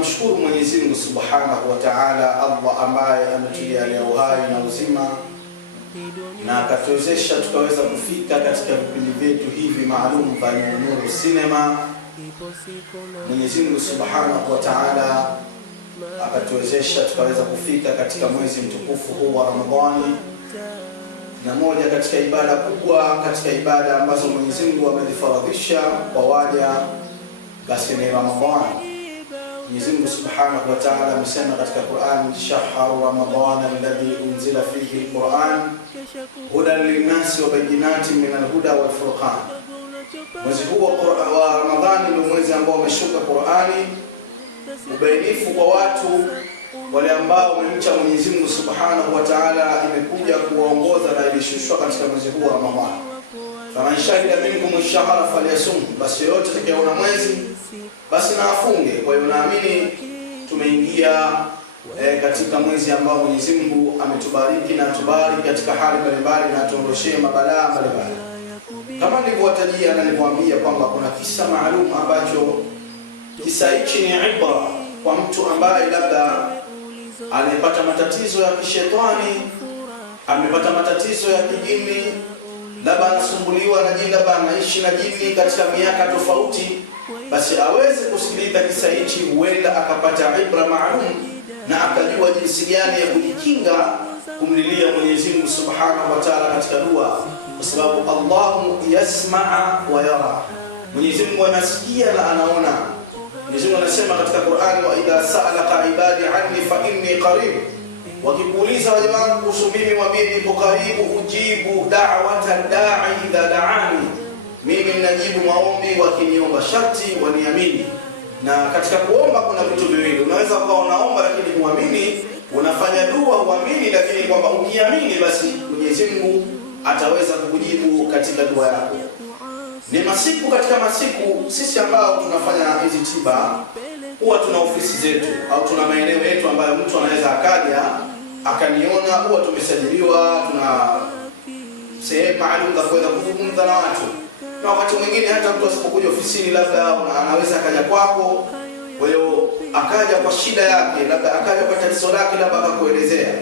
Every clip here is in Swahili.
Tunamshukuru Mwenyezi Mungu Subhanahu wa Ta'ala, Allah ambaye ametujalia uhai na uzima na akatuwezesha tukaweza kufika katika vipindi vyetu hivi maalum vya Nuru Cinema. Mwenyezi Mungu Subhanahu wa Ta'ala akatuwezesha tukaweza kufika katika mwezi mtukufu huu wa Ramadhani, na moja katika ibada kubwa katika ibada ambazo Mwenyezi Mungu amezifaradhisha kwa waja basi ni Ramadhani. Mwenyezi Mungu Subhanahu wa Ta'ala amesema katika Qur'an, shahru ramadhana alladhi unzila fihi alquran hudan linnasi wa bayyinatin min alhuda wal furqan. Mwezi huu wa Ramadhani ni mwezi ambao umeshuka Qur'ani, ubainifu kwa watu wale ambao wamemcha Mwenyezi Mungu Subhanahu wa Ta'ala, imekuja kuwaongoza na ilishushwa katika mwezi huu wa Ramadhani. Faman shahida minkum ash-shahra falyasum, basi yote atakayeona mwezi basi na afunge. Kwa hiyo naamini tumeingia katika mwezi ambao Mwenyezi Mungu ametubariki na tubariki katika hali mbalimbali na tuondoshee mabalaa mbalimbali. Kama nilivyowatajia na nilivyowaambia kwamba kuna kisa maalum ambacho kisa hichi ni ibra kwa mtu ambaye labda anapata matatizo ya kishetani, amepata matatizo ya kijini, labda anasumbuliwa na jini, labda anaishi na jini katika miaka tofauti, basi aweze kusikiliza kisa hichi, huenda akapata ibra maalum na akajua jinsi gani ya kujikinga kumlilia Mwenyezi Mungu Subhanahu wa Ta'ala katika dua, kwa sababu Allahu yasmaa wa yara, Mwenyezi Mungu anasikia na anaona. Mwenyezi Mungu anasema katika Qur'ani, wa idha sa'alaka ibadi anni fa inni qarib, wakikuuliza waja wangu kuhusu mimi waambie nipo karibu, ujibu da'wata da'i idha da'ani, mimi ninajibu maombi wakiniomba, sharti waniamini. Na katika kuomba kuna vitu viwili, unaweza ukawa unaomba lakini muamini, unafanya dua uamini, lakini kwamba ukiamini basi Mwenyezi Mungu ataweza kukujibu katika dua yako. Ni masiku katika masiku, sisi ambao tunafanya hizi tiba huwa tuna ofisi zetu au tuna maeneo yetu ambayo mtu anaweza akaja akaniona, huwa tumesajiliwa, tuna sehemu maalum za kuweza kuzungumza na watu. Na wakati mwingine hata mtu asipokuja ofisini, labda anaweza akaja kwako, kwa hiyo akaja kwa shida yake, labda akaja kwa tatizo lake, labda akakuelezea.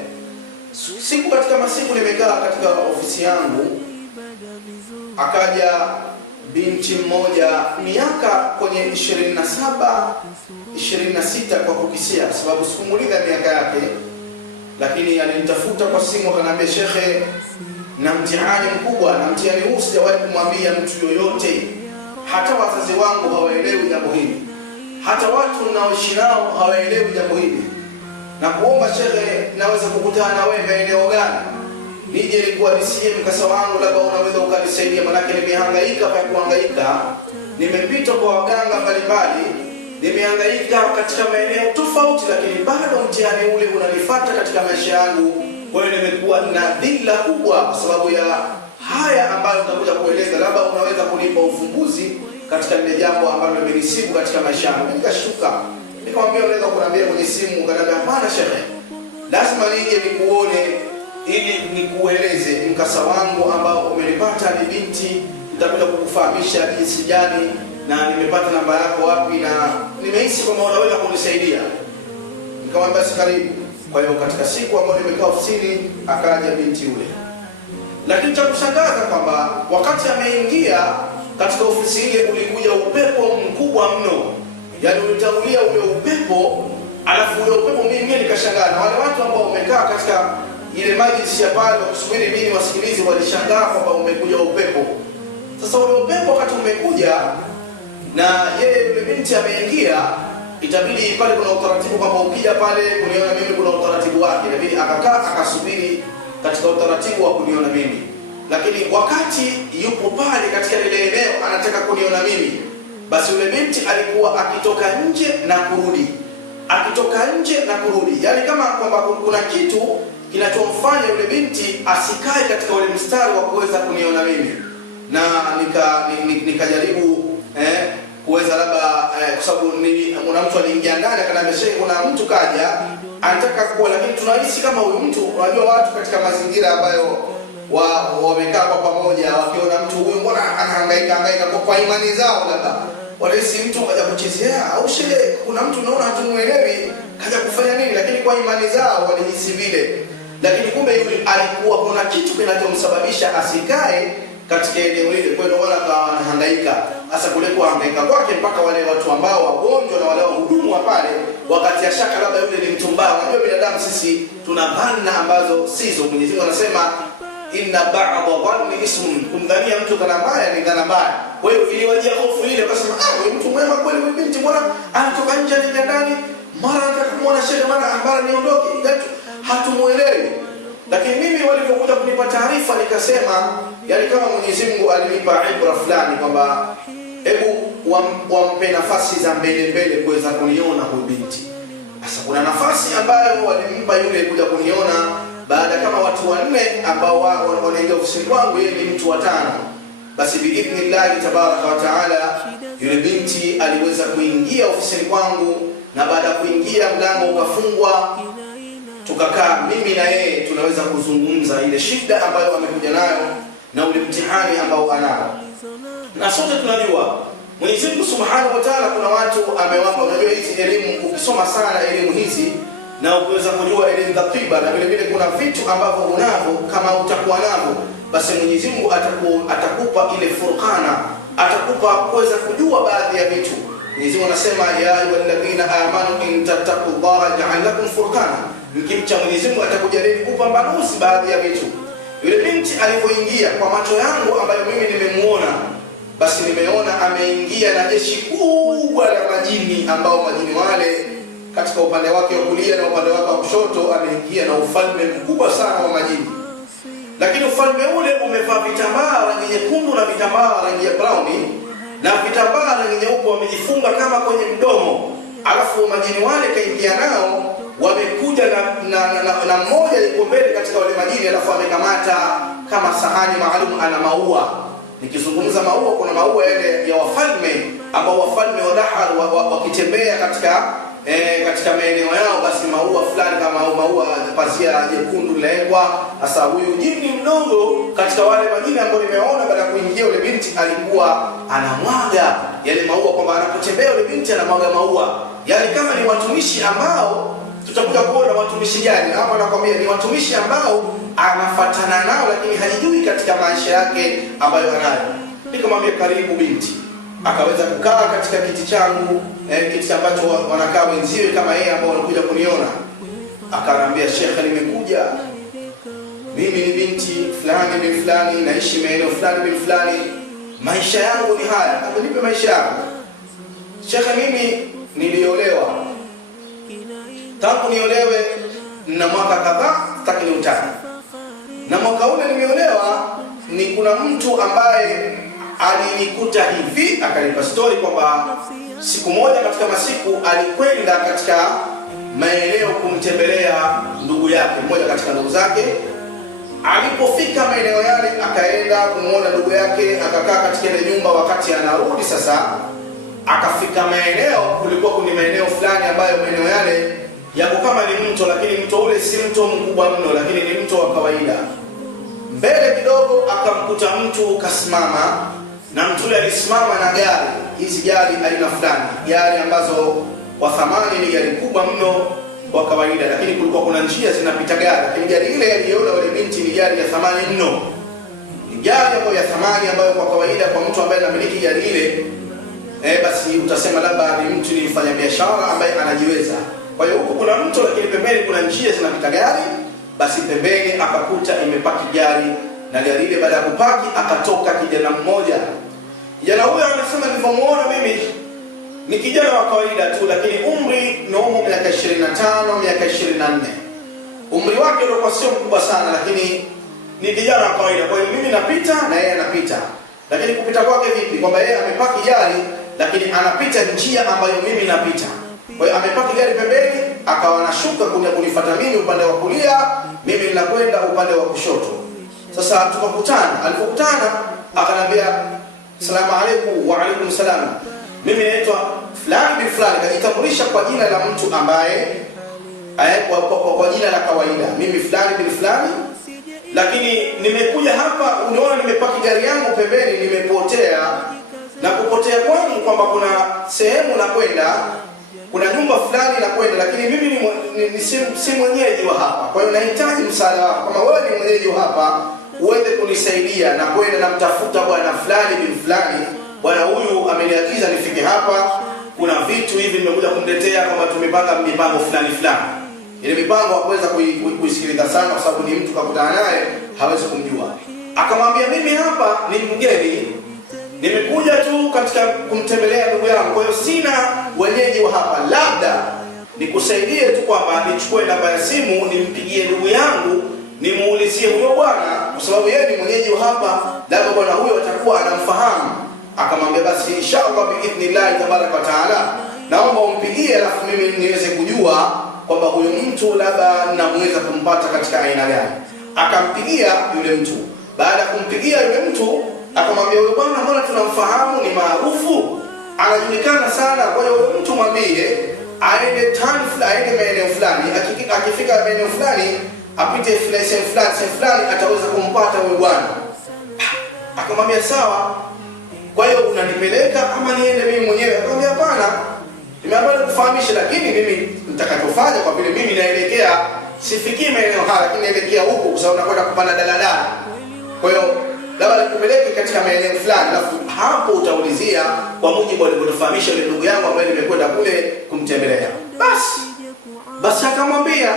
Siku katika masiku nimekaa katika ofisi yangu, akaja binti mmoja miaka kwenye 27 26 kwa kukisia, sababu sikumuliza miaka yake, lakini alinitafuta kwa simu akaniambia, shekhe, na mtihani mkubwa, na mtihani huu sijawahi kumwambia mtu yoyote, hata wazazi wangu hawaelewi jambo hili, hata watu ninaoishi nao hawaelewi jambo hili, na kuomba shekhe, naweza kukutana na wewe maeneo gani nije nikuhadisie mkasa wangu, labda unaweza ukanisaidia, manake nimehangaika kwa kuhangaika, nimepita kwa waganga mbalimbali, nimehangaika katika maeneo tofauti, lakini bado mtihani ule unanifuata katika maisha yangu. Kwa hiyo nimekuwa na dhila kubwa kwa sababu ya haya ambayo nitakuja kueleza, labda unaweza kunipa ufumbuzi katika lile jambo ambalo limenisibu katika maisha yangu. Nikashtuka, nikamwambia, unaweza kuniambia kwenye simu? Akaniambia, hapana shekhe, lazima nije nikuone ili nikueleze mkasa wangu ambao umenipata. Ni binti, nitakuja kukufahamisha jinsi gani, na nimepata namba yako wapi, na nimehisi kwamba unaweza kunisaidia. Nikamwambia basi karibu. Kwa hiyo katika siku ambayo nimekaa ofisini akaja binti yule, lakini cha kushangaza kwamba wakati ameingia katika ofisi ile ulikuja upepo mkubwa mno, yaani ulitangulia ule upepo, alafu ule upepo mimi nikashangaa, na wale watu ambao wamekaa katika ile majlisi ya pale wakusubiri mimi wasikilize walishangaa kwamba umekuja upepo. Sasa ule upepo wakati umekuja na yeye yule binti ameingia, itabidi pale kuna utaratibu kwamba ukija pale kuniona mimi kuna utaratibu wake, inabidi akakaa akasubiri katika utaratibu wa kuniona mimi. Lakini wakati yupo pale katika lile eneo anataka kuniona mimi, basi yule binti alikuwa akitoka nje na kurudi, akitoka nje na kurudi, yaani kama kwamba kuna kitu kinachomfanya yule binti asikae katika ule mstari wa kuweza kuniona mimi. Na nikajaribu kuweza labda kwa sababu kuna mtu aliingia ndani akaniambia, shehe, kuna mtu kaja anataka kuwa, lakini tunahisi kama huyu mtu, unajua watu katika mazingira ambayo wamekaa kwa pamoja, wakiona mtu huyu mbona anahangaika kwa imani zao, labda Walaisi mtu kaja kuchezea au shehe, kuna mtu unaona hatumuelewi kaja kufanya nini, lakini kwa imani zao walihisi vile. Lakini kumbe yule alikuwa kuna kitu kinachomsababisha asikae katika eneo lile, kwa hiyo wala akawa anahangaika. Hasa kule kuhangaika kwake mpaka wale watu ambao wagonjwa na wale wahudumu wa pale wakati ya shaka labda yule ni mtu mbaya. Unajua binadamu sisi tuna dhana ambazo sizo. Mwenyezi Mungu anasema inna ba'dha dhanni ismun, kumdhania mtu dhana mbaya ni dhana mbaya. Kwa hiyo iliwajia hofu ile, wakasema huyu mtu mwema kweli, huyu binti bwana anatoka nje anaingia ndani, mara anataka kumuona shehe, mara ambara niondoke, hatumuelewi. Lakini mimi walipokuja kunipa taarifa nikasema, yani kama Mwenyezi Mungu alinipa ibra fulani kwamba hebu wampe nafasi za mbele kuweza kuniona huyu binti. Sasa kuna nafasi ambayo walimpa yule kuja kuniona baada kama watu 4 ambao wanaingia ofisini kwangu, yeye ni mtu wa 5. Basi biidhnillah tabaraka wa taala yule binti aliweza kuingia ofisini kwangu, na baada ya kuingia mlango ukafungwa, tukakaa mimi na yeye tunaweza kuzungumza ile shida ambayo amekuja nayo na ule mtihani ambao anao. Na sote tunajua Mwenyezi Mungu Subhanahu wa Ta'ala kuna watu amewapa, unajua hizi elimu, ukisoma sana elimu hizi na ukiweza kujua elimu za tiba, na vile vile kuna vitu ambavyo unavyo kama utakuwa navyo, basi Mwenyezi Mungu atakupa ile furqana, atakupa kuweza kujua baadhi ya vitu. Mwenyezi Mungu anasema ya ayyuhalladhina amanu in tattaqullaha ja'al lakum furqana, mkimcha Mwenyezi Mungu atakujalia upambanuzi baadhi ya vitu. Yule binti alipoingia kwa macho yangu ambayo mimi nimemuona, basi nimeona ameingia na jeshi kubwa la majini, ambao majini wale katika upande wake wa kulia na upande wake wa kushoto ameingia na ufalme mkubwa sana wa majini. Lakini ufalme ule umevaa vitambaa rangi nyekundu na vitambaa rangi ya brown na vitambaa rangi nyeupe, wamejifunga kama kwenye mdomo. Alafu majini wale kaingia nao, wamekuja na mmoja yuko mbele katika wale majini, alafu amekamata kama sahani maalum ana maua. Nikizungumza maua, kuna maua yale ya wafalme ambao wafalme wa dahar wakitembea katika maeneo yao, basi maua fulani kama maua pazia jekundu linaekwa. Sasa huyu jini mdogo katika wale majini ambao nimeona baada ya kuingia yule binti alikuwa anamwaga yale maua, kwamba anapotembea yule binti anamwaga maua, yani kama ni watumishi ambao tutakuja kuona watumishi gani hapa. Nakwambia ni watumishi ambao anafatana nao, lakini hajijui katika maisha yake ambayo anayo. Nikamwambia karibu binti, akaweza kukaa katika kiti changu, kiti ambacho wanakaa wenziwe kama yeye ambao wanakuja kuniona. Akaniambia, Sheikh, nimekuja mimi ni binti fulani bin fulani, naishi maeneo fulani bin fulani, maisha yangu ni haya, nipe maisha yangu. Sheikh, mimi niliolewa, tangu niolewe na mwaka kadhaa takini utani, na mwaka ule nimeolewa ni kuna mtu ambaye alinikuta hivi, akanipa story kwamba siku moja katika masiku alikwenda katika maeneo kumtembelea ndugu yake, mmoja katika ndugu zake. Alipofika maeneo yale akaenda kumuona ndugu yake, akakaa katika ile nyumba. Wakati anarudi sasa, akafika maeneo, kulikuwa kuna maeneo fulani ambayo maeneo yale yako kama ni mto, lakini mto ule si mto mkubwa mno, lakini ni mto wa kawaida. Mbele kidogo akamkuta mtu kasimama, na mtu ule alisimama na gari. Hizi gari aina fulani, gari ambazo kwa thamani ni gari kubwa mno kwa kawaida, lakini kulikuwa kuna njia zinapita gari. Lakini gari ile aliyoona wale binti ni gari ya thamani mno, ni gari ambayo ya thamani ambayo kwa kawaida kwa mtu ambaye anamiliki gari ile basi utasema labda ni mtu ni mfanyabiashara ambaye anajiweza. Kwa hiyo huko kuna mto, lakini pembeni kuna njia zinapita gari. Basi pembeni akakuta imepaki gari, na gari ile baada ya kupaki akatoka kijana mmoja. Kijana huyo anasema nilipomuona mimi ni kijana wa kawaida tu, lakini umri ni miaka 25, miaka 24. Umri wake ulikuwa sio mkubwa sana, lakini ni kijana wa kawaida. Kwa hiyo mimi napita na yeye anapita. Lakini kupita kwake vipi? Kwamba yeye amepaki gari, lakini anapita njia ambayo mimi napita. Kwa hiyo amepaki gari pembeni, akawa anashuka kuja kunifuata mimi upande wa kulia, mimi ninakwenda upande wa kushoto. Sasa tukakutana. Alipokutana akaniambia, "Asalamu alaykum." "Wa alaykum salam." "Mimi naitwa fulani bin fulani." Kajitambulisha kwa jina la mtu ambaye kwa jina la kawaida, "Mimi fulani bin fulani, lakini nimekuja hapa, unaona nimepaki gari yangu pembeni, nimepotea. na kupotea kwangu kwamba kuna sehemu na kwenda, kuna nyumba fulani na kwenda, lakini mimi si mwenyeji wa hapa. Kwa hiyo nahitaji msaada wako, kama wewe ni mwenyeji wa hapa uende kunisaidia na kwenda na mtafuta bwana fulani bin fulani, bwana huyu ameniagiza nifike hapa, kuna vitu hivi nimekuja kumletea, kama tumepanga mipango fulani fulani. Ile mipango hakuweza kuisikiliza sana kwa sababu ni mtu kakutana naye hawezi kumjua. Akamwambia mimi hapa ni mgeni, nimekuja tu katika kumtembelea ndugu yangu, kwa hiyo sina wenyeji wa hapa, labda nikusaidie tu kwamba nichukue namba ya simu nimpigie ndugu yangu nimuulizie huyo bwana, kwa sababu yeye ni mwenyeji wa hapa, labda bwana huyo atakuwa anamfahamu. Akamwambia basi inshallah biidhnillah tabaraka wa taala, naomba umpigie alafu mimi niweze kujua kwamba huyo mtu labda namweza kumpata katika aina gani. Akampigia yule mtu. Baada ya kumpigia yule mtu akamwambia huyo bwana mbona tunamfahamu, ni maarufu, anajulikana sana, kwa hiyo huyo mtu mwambie aende aende maeneo fulani, akifika maeneo fulani apite sehemu fulani ataweza kumpata huyo bwana. Akamwambia sawa, kwa hiyo unanipeleka ama niende mimi mwenyewe? Akamwambia hapana, nimeambiwa kufahamisha, lakini mimi nitakachofanya kwa vile mimi naelekea, sifikii maeneo haya, lakini naelekea huko kwa sababu nakwenda kupanda daladala. Kwa hiyo labda nikupeleke katika maeneo fulani, alafu hapo utaulizia kwa mujibu alivyonifahamisha yule ndugu yangu ambaye nimekwenda kule kumtembelea. Basi akamwambia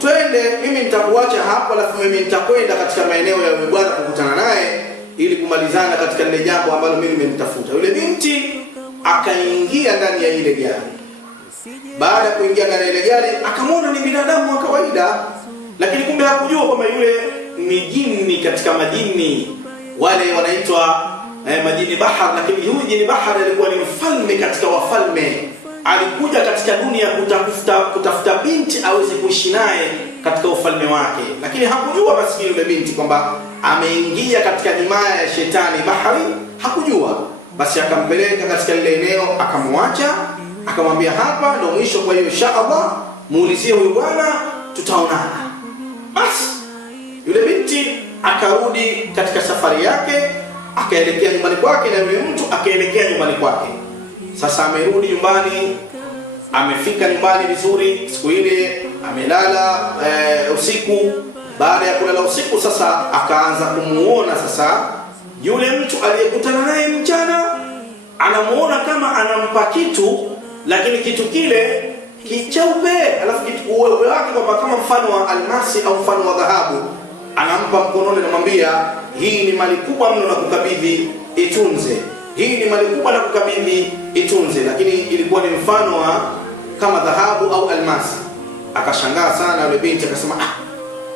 twende, mimi nitakuacha hapo, alafu mimi nitakwenda katika maeneo ya yule bwana kukutana naye ili kumalizana katika lile jambo ambalo mimi nimemtafuta. Yule binti akaingia ndani ya ile gari. Baada ya kuingia ndani ya ile gari akamwona ni binadamu wa kawaida, lakini kumbe hakujua kwamba yule ni jini katika majini wale wanaitwa majini bahar. Lakini huyu jini bahar alikuwa ni mfalme katika wafalme, alikuja katika dunia kutafuta binti aweze kuishi naye katika ufalme wake, lakini hakujua maskini yule binti kwamba ameingia katika himaya ya shetani bahari, hakujua. Basi akampeleka katika lile eneo, akamwacha, akamwambia hapa ndio mwisho, kwa hiyo inshallah muulizie huyu bwana, tutaonana. Basi yule binti akarudi katika safari yake, akaelekea nyumbani kwake, na yule mtu akaelekea nyumbani kwake. Sasa amerudi nyumbani, amefika nyumbani vizuri. Siku ile amelala usiku. Baada ya kulala usiku, sasa akaanza kumuona sasa yule mtu aliyekutana naye mchana, anamuona kama anampa kitu, lakini kitu kile kicheupe, alafu kitu uweupe wake kwamba kama mfano wa almasi au mfano wa dhahabu, anampa mkononi, anamwambia hii ni mali kubwa mno na kukabidhi, itunze. Hii ni mali kubwa na kukabidhi, itunze. Lakini ilikuwa ni mfano wa kama dhahabu au almasi. Akashangaa sana yule binti, akasema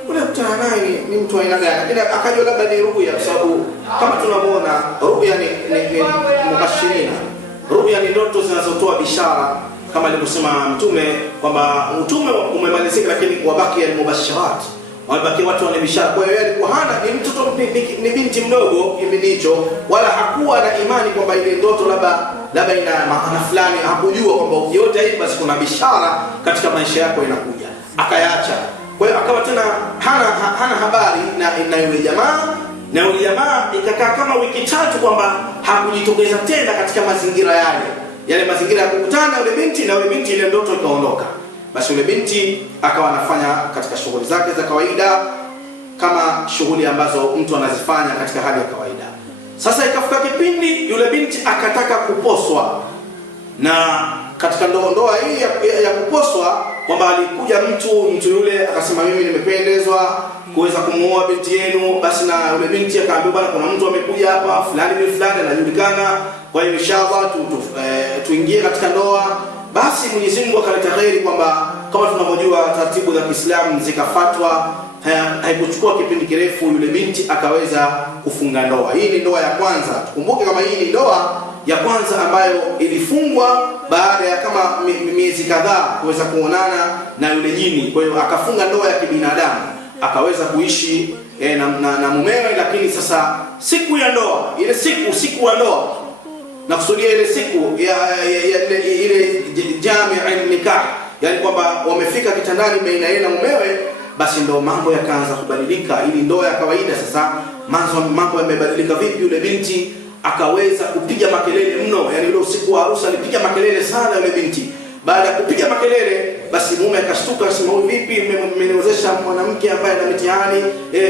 ule mtana naye ni mtu aina gani? Lakini akajua labda ni ruya, kwa sababu kama tunamuona ruya ni mubashirina. Ruya ni ndoto zinazotoa bishara, kama alivyosema Mtume kwamba utume umemalizika, lakini wabaki al-mubashirat, wabaki watu wana bishara. Kwa hiyo alikuwa hana, ni mtoto, ni binti mdogo kipindi hicho, wala hakuwa na imani kwamba ile ndoto labda ina maana fulani. Hakujua kwamba ukiota hivi basi kuna bishara katika maisha yako inakuja. Akayaacha. Kwa hiyo akawa tena hana habari na yule jamaa, na yule jamaa ikakaa kama wiki tatu kwamba hakujitokeza tena katika mazingira yale mazingira ya kukutana yule binti, na yule binti ile ndoto ikaondoka. Basi yule binti akawa anafanya katika shughuli zake za kawaida, kama shughuli ambazo mtu anazifanya katika hali ya kawaida. Sasa ikafika kipindi yule binti akataka kuposwa, na katika ndoa hii ya kuposwa kwamba alikuja mtu yule akasema mimi nimependezwa kuweza kumuoa binti yenu. Basi na yule binti akaambia bwana, kuna mtu amekuja hapa fulani anajulikana, kwa hiyo inshallah tuingie katika ndoa. Basi Mwenyezi Mungu akaleta khairi kwamba kama tunavyojua taratibu za Kiislamu zikafatwa, haikuchukua kipindi kirefu yule binti akaweza kufunga ndoa. Hii ni ndoa ya kwanza. Tukumbuke kama hii ni ndoa ya kwanza ambayo ilifungwa baada ya kama miezi kadhaa kuweza kuonana na yule jini. Kwa hiyo akafunga ndoa ya kibinadamu, akaweza kuishi na mumewe. Lakini sasa siku ya ndoa, ile siku ya ndoa, na kusudia ile siku ile jami'ul nikah, yani kwamba wamefika kitandani baina yeye na mumewe, basi ndo mambo yakaanza kubadilika. Ili ndoa ya kawaida sasa mambo yamebadilika vipi? Yule binti akaweza kupiga makelele mno. Yani ile usiku wa harusi alipiga makelele sana yule binti. Baada ya kupiga makelele, basi mume akashtuka, akasema vipi mmeniozesha mwanamke ambaye ana mitihani?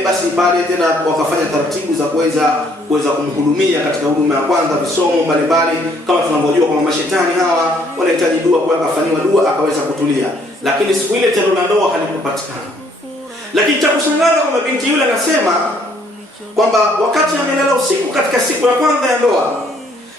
Basi baadaye tena wakafanya taratibu za kuweza kumhudumia katika huduma ya kwanza, visomo mbalimbali. Kama tunavyojua kwamba mashetani hawa wanahitaji dua, kwa akafanywa dua akaweza kutulia. Lakini siku ile tendo la ndoa halikupatikana. Lakini cha kushangaza kwamba binti yule anasema kwamba wakati amelala usiku katika siku ya kwanza ya ndoa,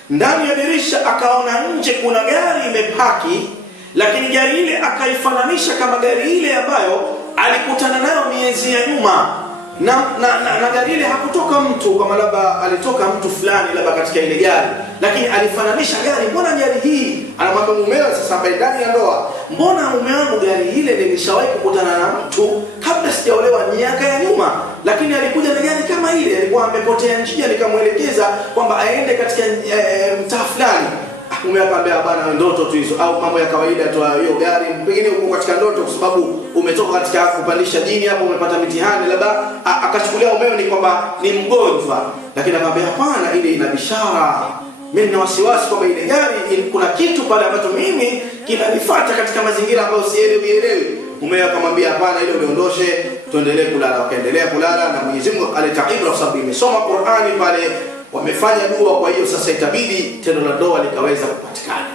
ndani ya dirisha akaona nje kuna gari imepaki, lakini gari ile akaifananisha kama gari ile ambayo alikutana nayo miezi ya nyuma. Na gari ile hakutoka mtu, kama labda alitoka mtu fulani labda katika ile gari, lakini alifananisha gari. Mbona gari hii, anamwambia mumewe sasa ambaye ndani ya ndoa, mbona mume wangu gari ile nilishawahi kukutana na mtu kabla sijaolewa miaka ya nyuma, lakini alikuja na gari kama ile, alikuwa amepotea njia, nikamwelekeza kwamba aende katika mtaa fulani. Mume akamwambia bwana, ndoto tu hizo, au mambo ya kawaida tu hiyo gari, pengine uko katika ndoto kwa sababu umetoka katika kupandisha dini hapo, umepata mitihani, labda akachukulia mume ni kwamba ni mgonjwa. Lakini akamwambia hapana, ile ina bishara, mimi nina wasiwasi kwamba ile gari kuna kitu pale ambacho mimi kinanifuata katika mazingira ambayo sielewi. Mume akamwambia hapana, ile uliondoshe, tuendelee kulala. Wakaendelea kulala na Mwenyezi Mungu aleta ibra, sababu imesoma Qur'ani pale, wamefanya dua. Kwa hiyo sasa itabidi tendo la ndoa likaweza kupatikana.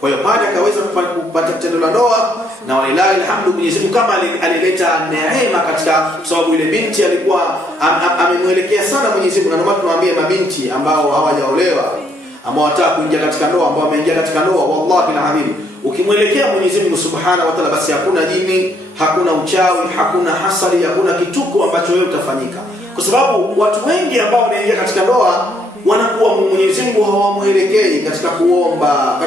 Kwa hiyo pale akaweza kupata tendo la ndoa, na walilahi alhamdu, Mwenyezi Mungu kama alileta neema katika, sababu ile binti alikuwa amemwelekea sana Mwenyezi Mungu. Na ndio tunawaambia mabinti ambao hawajaolewa, ambao wataka kuingia katika ndoa, ambao wameingia katika ndoa, wallahi alazim, ukimwelekea Mwenyezi Mungu Subhanahu wa Ta'ala, basi hakuna jini, hakuna uchawi, hakuna hasadi, hakuna kituko ambacho wewe utafanyika. Kwa sababu watu wengi ambao wanaingia katika ndoa wanakuwa Mwenyezi Mungu hawamwelekei katika kuomba,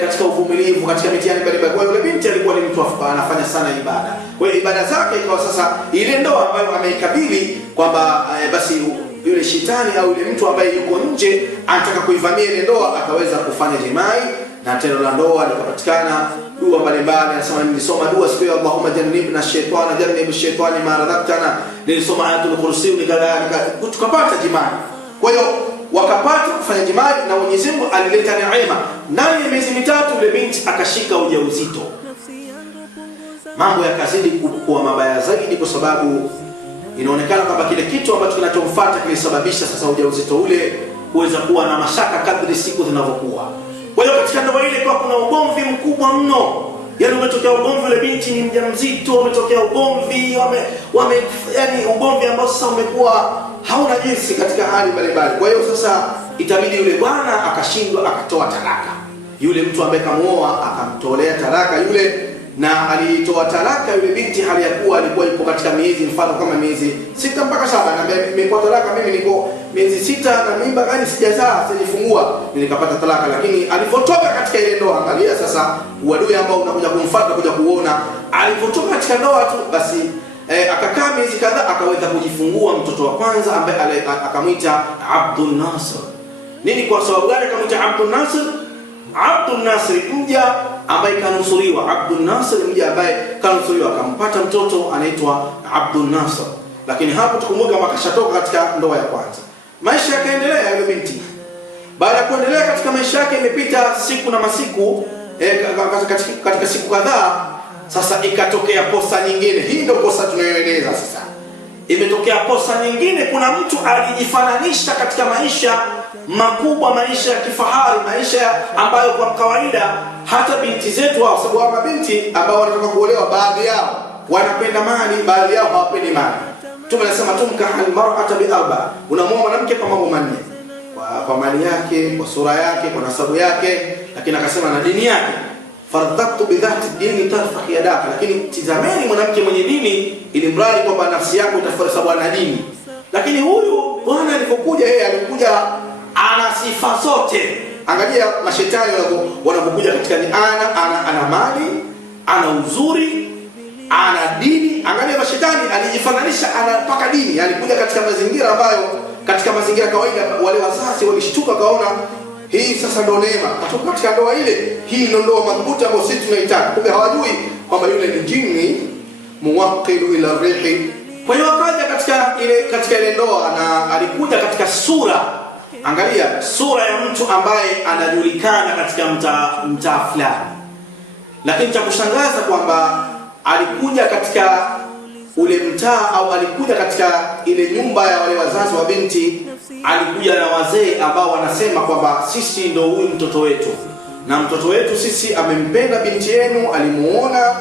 katika uvumilivu, katika mitihani mbalimbali. Kwa hiyo yule binti alikuwa ni mtu anafanya sana ibada. Kwa hiyo ibada zake ikawa sasa ile ndoa ambayo ameikabili kwamba basi yule shetani au yule mtu ambaye yuko nje anataka kuivamia ile ndoa, akaweza kufanya jimai na tendo la ndoa likapatikana. Dua mbalimbali, anasema nilisoma dua siku ya Allahumma jannibna shaytana jannibu shaytani ma razaqtana, nilisoma ayatul kursi, tukapata jimai. Kwa hiyo wakapata kufanya jimai na Mwenyezi Mungu alileta neema. Ndani ya miezi mitatu yule binti akashika ujauzito. Mambo yakazidi kuwa mabaya zaidi, kwa sababu inaonekana kwamba kile kitu ambacho kinachomfuata kilisababisha sasa ujauzito ule kuweza kuwa na mashaka kadri siku zinavyokuwa. Kwa hiyo katika ndoa ile kwa kuna ugomvi mkubwa mno. Yaani umetokea ugomvi, yule binti ni mjamzito, umetokea ugomvi, yani ugomvi ambao sasa umekuwa hauna jinsi katika hali mbalimbali. Kwa hiyo sasa itabidi yule bwana akashindwa, akatoa talaka. Yule mtu ambaye kamuoa akamtolea talaka yule, na alitoa talaka yule binti hali ya kuwa alikuwa yuko katika miezi, mfano kama miezi 6 mpaka 7. Na nimepata talaka mimi niko miezi 6 na mimba gani sijazaa, sijifungua, nikapata talaka. Lakini alipotoka katika ile ndoa, angalia sasa uadui ambao unakuja kumfuata, kuja kuona alipotoka katika ndoa tu, basi akakaa miezi kadhaa, akaweza kujifungua mtoto wa kwanza ambaye akamwita Abdul Nasir. Nini, kwa sababu gani akamwita Abdul Nasir? Abdul Nasir, mja ambaye kanusuriwa. Abdul Nasir, mja ambaye kanusuriwa, akampata mtoto anaitwa Abdul Nasir. Lakini hapo tukumbuka makashatoka katika ndoa ya kwanza. Maisha yakaendelea yule binti. Baada ya kuendelea katika maisha yake, imepita siku na masiku, katika siku kadhaa, sasa ikatokea posa nyingine. Hii ndio posa tunayoeleza sasa. Imetokea posa nyingine, kuna mtu alijifananisha katika maisha makubwa, maisha ya kifahari, maisha ambayo kwa kawaida hata binti zetu hao, sababu hao mabinti ambao wanataka kuolewa, baadhi yao wanapenda mali, baadhi yao hawapendi mali. Tunasema tumkahal mar'ata bi arba, unamwoa mwanamke kwa mambo manne: kwa mali yake, kwa sura yake, kwa nasabu yake, lakini akasema na dini yake. Fardatu bi dhati dini tarfaq yadaka, lakini tizameni mwanamke mwenye dini, ili mradi kwamba nafsi yako itafuata sababu ana dini. Lakini huyu bwana alipokuja, yeye alikuja ana sifa zote. Angalia mashetani wanapokuja katika ana mali, ana uzuri, ana dini. Angalia mashetani alijifananisha anapaka dini. Alikuja katika mazingira ambayo katika mazingira kawaida wale wazazi walishtuka, kaona hii sasa ndo neema. Kutoka katika ndoa ile, hii ndo ndoa madhubuti ambayo sisi tunaitaka. Kumbe hawajui kwamba yule ni jini muwakkilu ila rihi. Kwa hiyo akaja katika ile ndoa, na alikuja katika sura angalia sura ya mtu ambaye anajulikana katika mtaa fulani, lakini cha kushangaza kwamba alikuja katika ule mtaa au alikuja katika ile nyumba ya wale wazazi wa binti, alikuja na wazee ambao wanasema kwamba sisi ndio huyu mtoto wetu, na mtoto wetu sisi amempenda binti yenu, alimuona,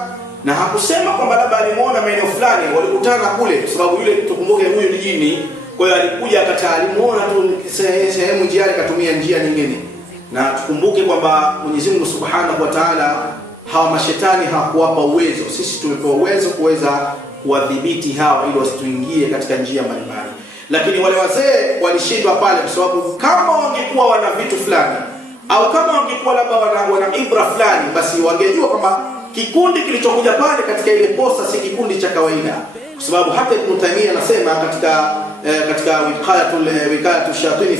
na hakusema kwamba labda alimuona maeneo fulani, walikutana kule, kwa sababu yule tukumbuke huyu ni jini. Kwa hiyo alikuja alimuona tu sehemu njiani, katumia njia nyingine. Na tukumbuke kwamba Mwenyezi Mungu Subhanahu wa Ta'ala hawa mashetani hakuwapa uwezo, sisi tumepewa uwezo kuweza kuwadhibiti hawa ili wasituingie katika njia mbalimbali. Lakini wale wazee walishindwa pale, kwa sababu kama wangekuwa wana vitu fulani au kama wangekuwa labda wana ibra fulani, basi wangejua kwamba kikundi kilichokuja pale katika ile posta si kikundi cha kawaida. Kwa sababu hata Ibn Taymiyyah anasema katika wiqayatu shayatin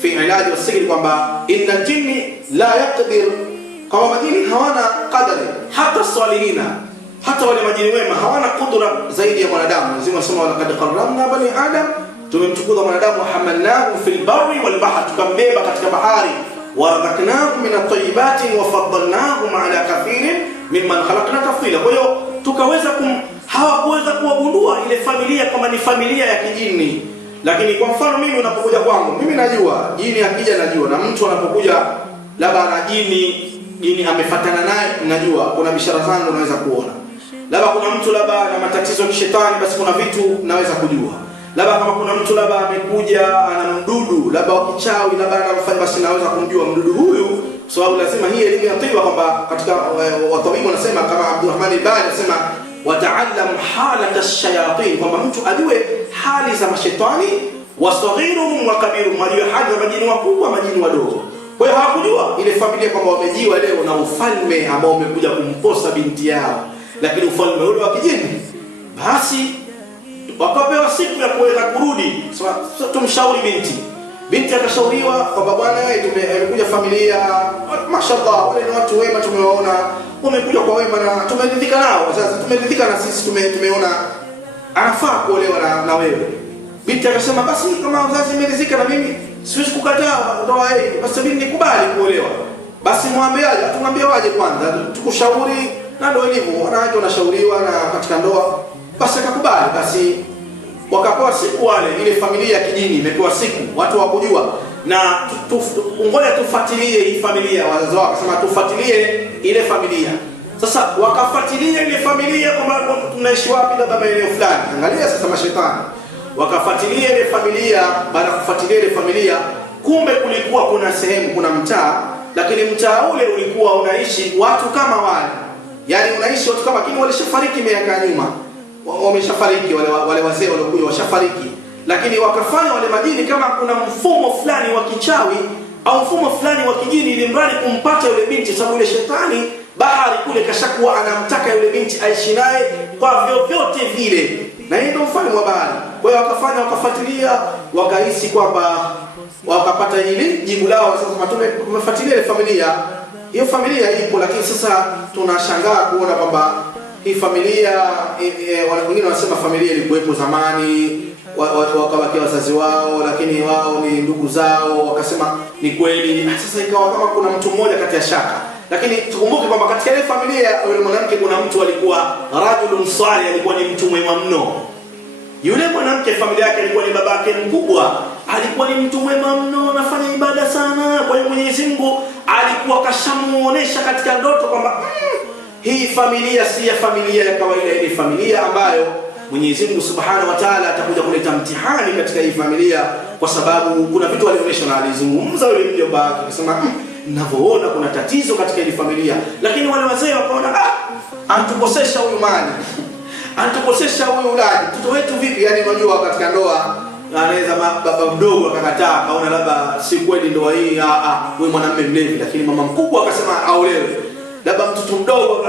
fi ilaj was-sihr kwamba inna jinni la yaqdir, kama majini hawana qadari, hata salihina, hata wale majini wema hawana kudura zaidi ya mwanadamu. Mwenyezi Mungu anasema laqad qarramna bani adam, tumemtukuza mwanadamu, hamalnahu fil barri wal bahri, tukambeba katika bahari, warazaqnahum min at-tayyibati wa faddalnahum ala kathirin mimman khalaqna tafdila. Kwa hiyo tukaweza hawakuweza kuwagundua ile familia kama ni familia ya kijini. Lakini kwa mfano mimi unapokuja kwangu, mimi najua jini akija, najua, na mtu anapokuja labda na jini amefatana naye, najua kuna bishara zangu naweza kuona. Labda kuna mtu labda na matatizo ya kishetani, basi kuna vitu naweza kujua. Labda kama kuna mtu labda amekuja ana mdudu labda wa kichawi, labda anamfanya, basi naweza kumjua mdudu huyu, kwa sababu lazima hii elimu ya tiba kwamba katika watabibu wanasema kama Abdurrahman al-Bali anasema wata'allam halata ash-shayatin, kwamba mtu ajue hali za mashetani, wasaghiruhum wa kabiruhum, ajue hali za majini wakubwa, majini wadogo. Kwa hiyo hawakujua ile familia kwamba wamejiwa leo na ufalme ambao umekuja kumposa binti yao, lakini ufalme ule wa kijini. Basi wakapewa siku ya kuweza kurudi. So, tumshauri binti akashauriwa kwamba bwana, tumekuja familia, mashallah, wale ni watu wema, tumewaona wamekuja kwa wema na tumeridhika nao. Sasa tumeridhika na sisi, tumeona anafaa kuolewa na wewe. Binti akasema basi kama wazazi wameridhika na mimi siwezi kukataa ndoa hii, basi mimi nikubali kuolewa. Basi mwambiaje? Tumwambie waje kwanza tukushauri, na ndio ilivyo, wanawake wanashauriwa na katika ndoa. Basi akakubali. Basi wakapewa siku wale, ile familia ya kijini imepewa siku, watu wakujua, na ngoja tufuatilie hii familia. Wazazi wao wakasema tufuatilie ile familia. Sasa wakafuatilia ile familia kwamba tunaishi wapi, labda maeneo fulani. Angalia sasa mashetani wakafuatilia ile familia. Baada ya kufuatilia ile familia, kumbe kulikuwa kuna sehemu, kuna mtaa, lakini mtaa ule ulikuwa unaishi watu kama wale, yani unaishi watu kama, lakini walishafariki miaka nyuma, wameshafariki wale wazee waliokuja washafariki. Lakini wakafanya wale majini kama kuna mfumo fulani wa kichawi au mfumo fulani wa kijini, ili mradi kumpata yule binti, sababu yule shetani bahari kule kashakuwa anamtaka yule binti aishi naye kwa vyovyote vile, na yeye ndio mfalme wa bahari. Kwa hiyo wakafuatilia, wakahisi kwamba wakapata hili jibu lao. Sasa tumefuatilia ile familia, hiyo familia ipo, lakini sasa tunashangaa kuona kwamba hii familia, wengine wanasema familia ilikuwepo zamani, wakabakia wazazi wao, lakini wao ni ndugu zao, wakasema ni kweli. Sasa ikawa kama kuna mtu mmoja kati ya shaka. Lakini tukumbuke kwamba katika ile familia yule mwanamke kuna mtu alikuwa rajulun salih, alikuwa ni mtu mwema mno. Yule mwanamke familia yake alikuwa ni babake mkubwa, alikuwa ni mtu mwema mno, anafanya ibada sana. Kwa hiyo Mwenyezi Mungu alikuwa kashamuonesha katika ndoto kwamba hii familia si ya familia ya kawaida, ni familia ambayo Mwenyezi Mungu Subhanahu wa Ta'ala atakuja kuleta mtihani katika hii familia, kwa sababu kuna vitu alionyesha na alizungumza yule mjomba wake, akasema ninavyoona kuna tatizo katika hii familia. Lakini wale wazee wakaona antukosesha huyu mali, antukosesha huyu ulaji, mtoto wetu vipi? Yani unajua katika ndoa anaweza baba mdogo akakataa, kaona labda si kweli ndoa hii, wewe mwanamume mlevi. Lakini mama mkubwa akasema aolewe. Labda mtoto mdogo,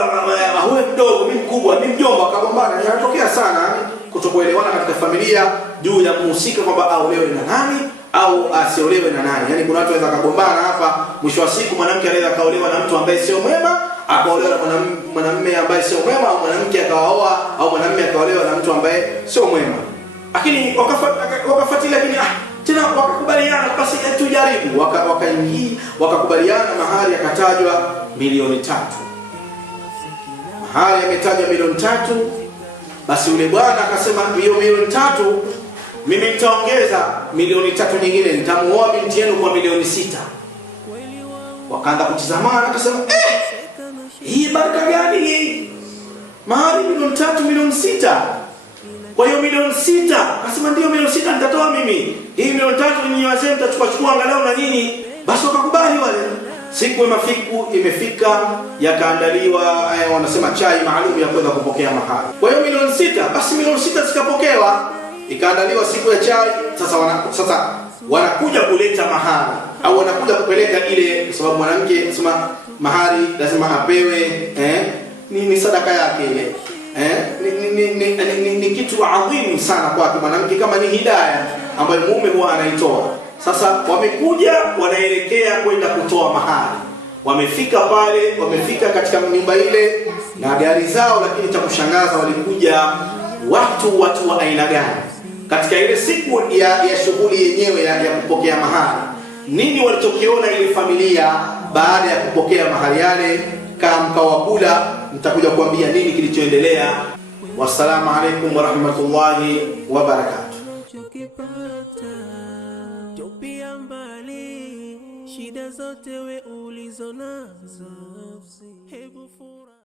wewe mdogo, mimi mkubwa, mimi mjomba, akagombana. Yanatokea sana kutokuelewana katika familia juu ya mhusika kwamba aolewe na nani au asiolewe na nani. Yani kuna watu wanaweza kugombana hapa, mwisho wa siku mwanamke anaweza kaolewa na mtu ambaye sio mwema, akaolewa na mwanamume ambaye sio mwema, au mwanamke akaoa au mwanamume akaolewa na mtu ambaye sio mwema. Lakini wakafuatilia, lakini tena wakakubali wengi wakaingia wakakubaliana, mahari yakatajwa milioni 3. Mahari yametajwa milioni 3. Basi yule bwana akasema, hiyo milioni 3 mimi nitaongeza milioni 3 nyingine, nitamuoa binti yenu kwa milioni 6. Wakaanza kutizamana, akasema hii baraka gani hii? Mahari milioni 3, milioni 6. Kwa hiyo milioni 6, akasema ndio milioni 6 nitatoa mimi. Hii milioni 3 nyinyi wazee mtachukua angalau na nini. Basi wakakubali wale. Siku imefika, yakaandaliwa wanasema chai maalum ya kwenda kupokea mahari. Kwa hiyo milioni 6, basi milioni 6 zikapokewa. Ikaandaliwa siku ya chai. Sasa wanakuja kuleta mahari au wanakuja kupeleka ile, kwa sababu mwanamke sema mahari lazima apewe ni sadaka yake ile. Ni kitu adhimu sana kwake mwanamke, kama ni hidayah ambayo mume huwa anaitoa. Sasa wamekuja wanaelekea kwenda kutoa mahari. Wamefika pale, wamefika katika nyumba ile na gari zao, lakini cha kushangaza walikuja watu wa aina gani? Katika ile siku ya shughuli yenyewe ya kupokea mahari, nini walichokiona ile familia baada ya kupokea mahari yale? Kama mkawakula, mtakuja kuambia nini kilichoendelea. Wassalamu alaikum warahmatullahi wabarakatuh. Tupia mbali shida zote we ulizonazo, hebu furahi.